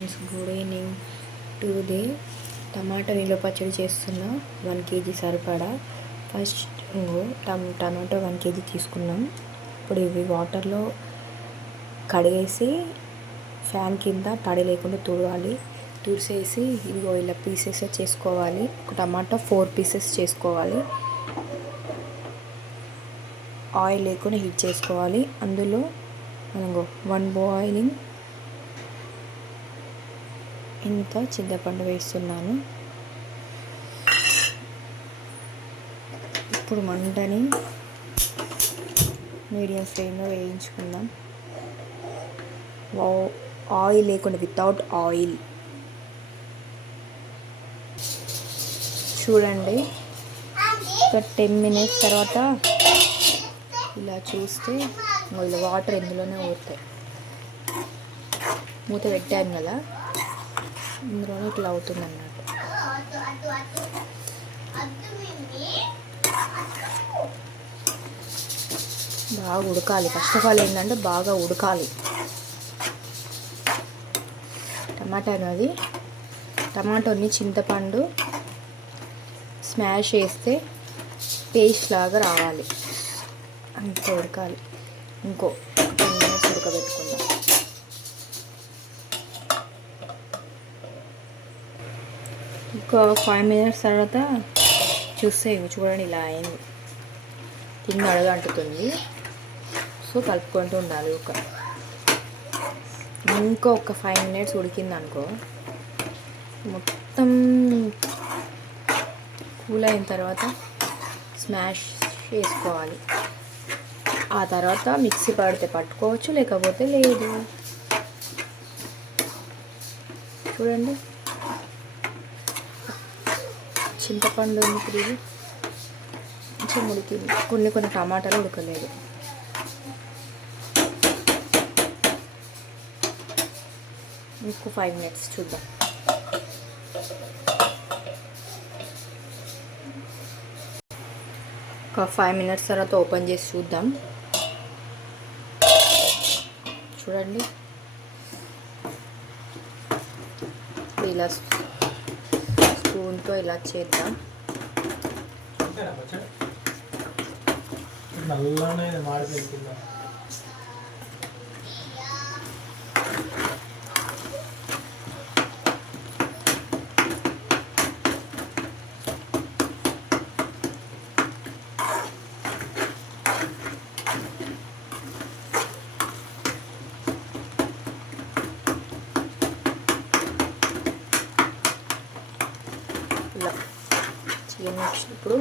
Good evening. Today టమాటా నిల్వ పచ్చడి చేస్తున్నా. 1 kg సరిపడా. ఫస్ట్ టమాటో 1 kg తీసుకున్నాం. ఇప్పుడు ఇవి వాటర్లో కడిగేసి ఫ్యాన్ కింద తడి లేకుండా తుడవాలి. తుడిసేసి ఇదిగో ఇలా పీసెస్ చేసుకోవాలి. ఒక టమాటో 4 పీసెస్ చేసుకోవాలి. ఆయిల్ లేకుండా హీట్ చేసుకోవాలి. అందులో 1 బాయిలింగ్ ఇంత చింతపండు వేస్తున్నాను. ఇప్పుడు మంటని మీడియం ఫ్లేమ్లో వేయించుకుందాం. ఆయిల్ లేకుండా వితౌట్ ఆయిల్. చూడండి, ఒక 10 minutes తర్వాత ఇలా చూస్తే ఇలా వాటర్ ఇందులోనే ఊరుతాయి. మూత పెట్టాను కదా, ఇందులోనే ఇట్లా అవుతుంది అన్నట్టు. బాగా ఉడకాలి. ఫస్ట్ ఆఫ్ ఆల్ ఏంటంటే బాగా ఉడకాలి. టమాటోని చింతపండు స్మాష్ చేస్తే పేస్ట్ లాగా రావాలి. అంత ఉడకాలి. ఇంకో 10 minutes ఉడకబెట్టుకుందాం. ఇంకో 5 minutes తర్వాత చూస్తే చూడండి ఇలా అయింది. కింద అడగంటుతుంది. సో కలుపుకుంటూ ఉండాలి. ఇంకొక 5 minutes ఉడికింది అనుకో, మొత్తం కూల్ అయిన తర్వాత స్మాష్ చేసుకోవాలి. ఆ తర్వాత మిక్సీ పడితే పట్టుకోవచ్చు, లేకపోతే లేదు. చూడండి, చింతపండు ఇప్పుడు ఇది కొంచెం ఉడికింది. కొన్ని టమాటాలు ఉడకలేదు. ఇంకో 5 minutes చూద్దాం. ఒక 5 minutes తర్వాత ఓపెన్ చేసి చూద్దాం. చూడండి, ఇలా స్పూన్తో ఇలా చేద్దాం. ఇలా ఇప్పుడు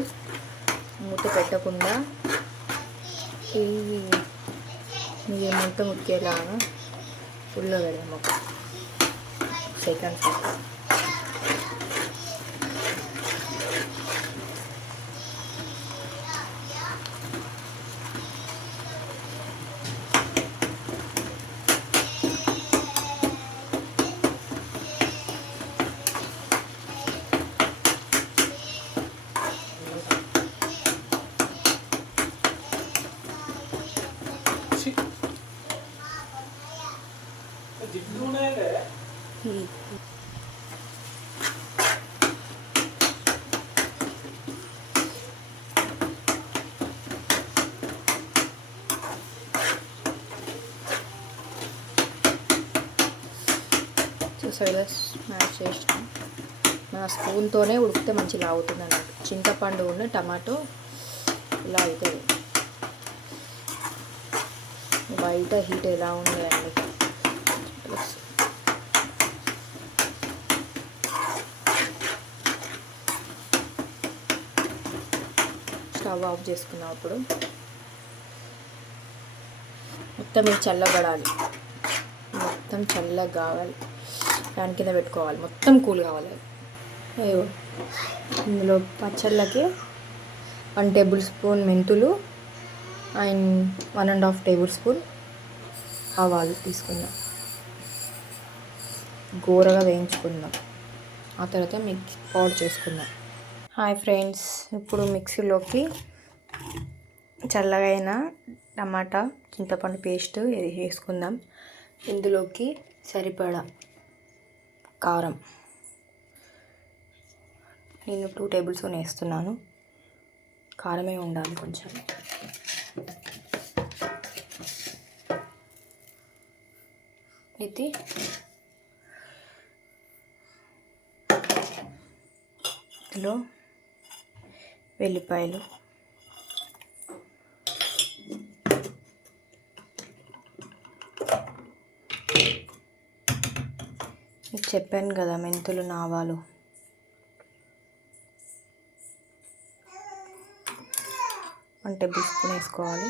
మూత పెట్టకుండా ఇది మొత్తం ఉడికేలాగా ఫుల్లో పెడదాం. ఒక సెకండ్స్. ఇలా స్మాష్ చేసినాం. మన స్పూన్తోనే ఉడికితే మంచిగా అవుతుంది అన్నట్టు. చింతపండు ఉన్న టమాటో ఇలా అవుతుంది. బయట హీట్ ఎలా ఉందండి. స్టవ్ ఆఫ్ చేసుకున్నాం. అప్పుడు మొత్తం ఇది చల్లబడాలి. మొత్తం చల్లగా కావాలి. ఫ్యాన్ కింద పెట్టుకోవాలి. మొత్తం కూల్ కావాలి. ఇందులో పచ్చళ్ళకి 1 tablespoon మెంతులు అండ్ 1.5 tablespoon ఆవాలు తీసుకుందాం. గోరగా వేయించుకుందాం. ఆ తర్వాత మిక్సీ పౌడర్ చేసుకుందాం. హాయ్ ఫ్రెండ్స్, ఇప్పుడు మిక్సీలోకి చల్లగా అయిన టమాటా చింతపండు పేస్ట్ వేసుకుందాం. ఇందులోకి సరిపడా కారం నేను 2 టేబుల్ స్పూన్ వేస్తున్నాను. కారమే ఉండాలి కొంచెం. ఇది ఇందులో వెల్లిపాయలు, మీకు చెప్పాను కదా మెంతులు, ఆవాలు, 1 టేబుల్ స్పూన్ వేసుకోవాలి.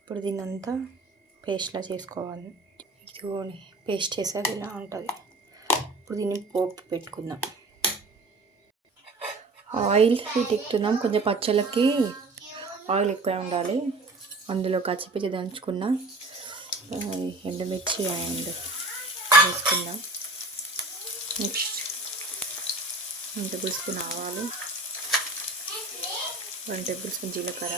ఇప్పుడు దీన్నంతా పేస్ట్లా చేసుకోవాలి. ఇదిగోని పేస్ట్ చేసేది ఇలా ఉంటుంది. ఇప్పుడు దీన్ని పోపు పెట్టుకుందాం. ఆయిల్ హీట్ ఎక్కుతున్నాం. కొంచెం పచ్చళ్ళకి ఆయిల్ ఎక్కువ ఉండాలి. అందులో కచ్చిపిచ్చి దంచుకున్న ఎండుమిర్చి అండ్ వేసుకుందాం. నెక్స్ట్ 1 టేబుల్ స్పూన్ ఆవాలు, 1 టేబుల్ స్పూన్ జీలకర్ర,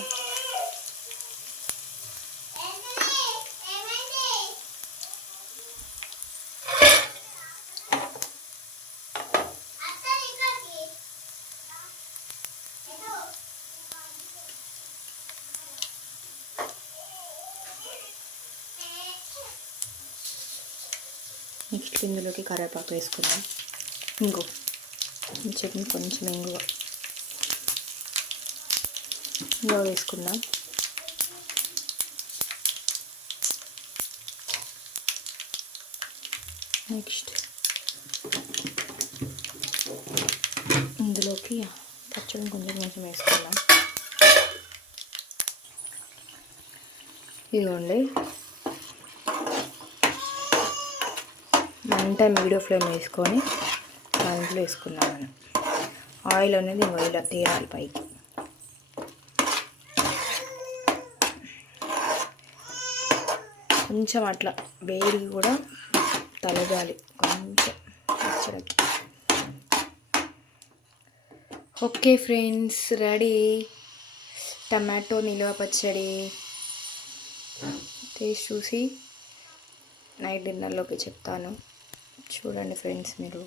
నెక్స్ట్ ఇందులోకి కరివేపాకు వేసుకుందాం. ఇంగువ, చట్నీ కొంచెం ఇంగువ వేసుకుందాం. నెక్స్ట్ ఇందులోకి పచ్చడి కొంచెం వేసుకుందాం. ఇదిగోండి, మంట మీడియం ఫ్లేమ్ వేసుకొని దాంట్లో వేసుకున్నాను. ఆయిల్ అనేది ఇలా తీరాలి పైకి. కొంచెం అట్లా వేడి కూడా తలగాలి కొంచెం పచ్చడికి. ఓకే ఫ్రెండ్స్, రెడీ టమాటో నిల్వ పచ్చడి. టేస్ట్ చూసి నైట్ డిన్నర్లోకి చెప్తాను. చూడండి ఫ్రెండ్స్ మీరు.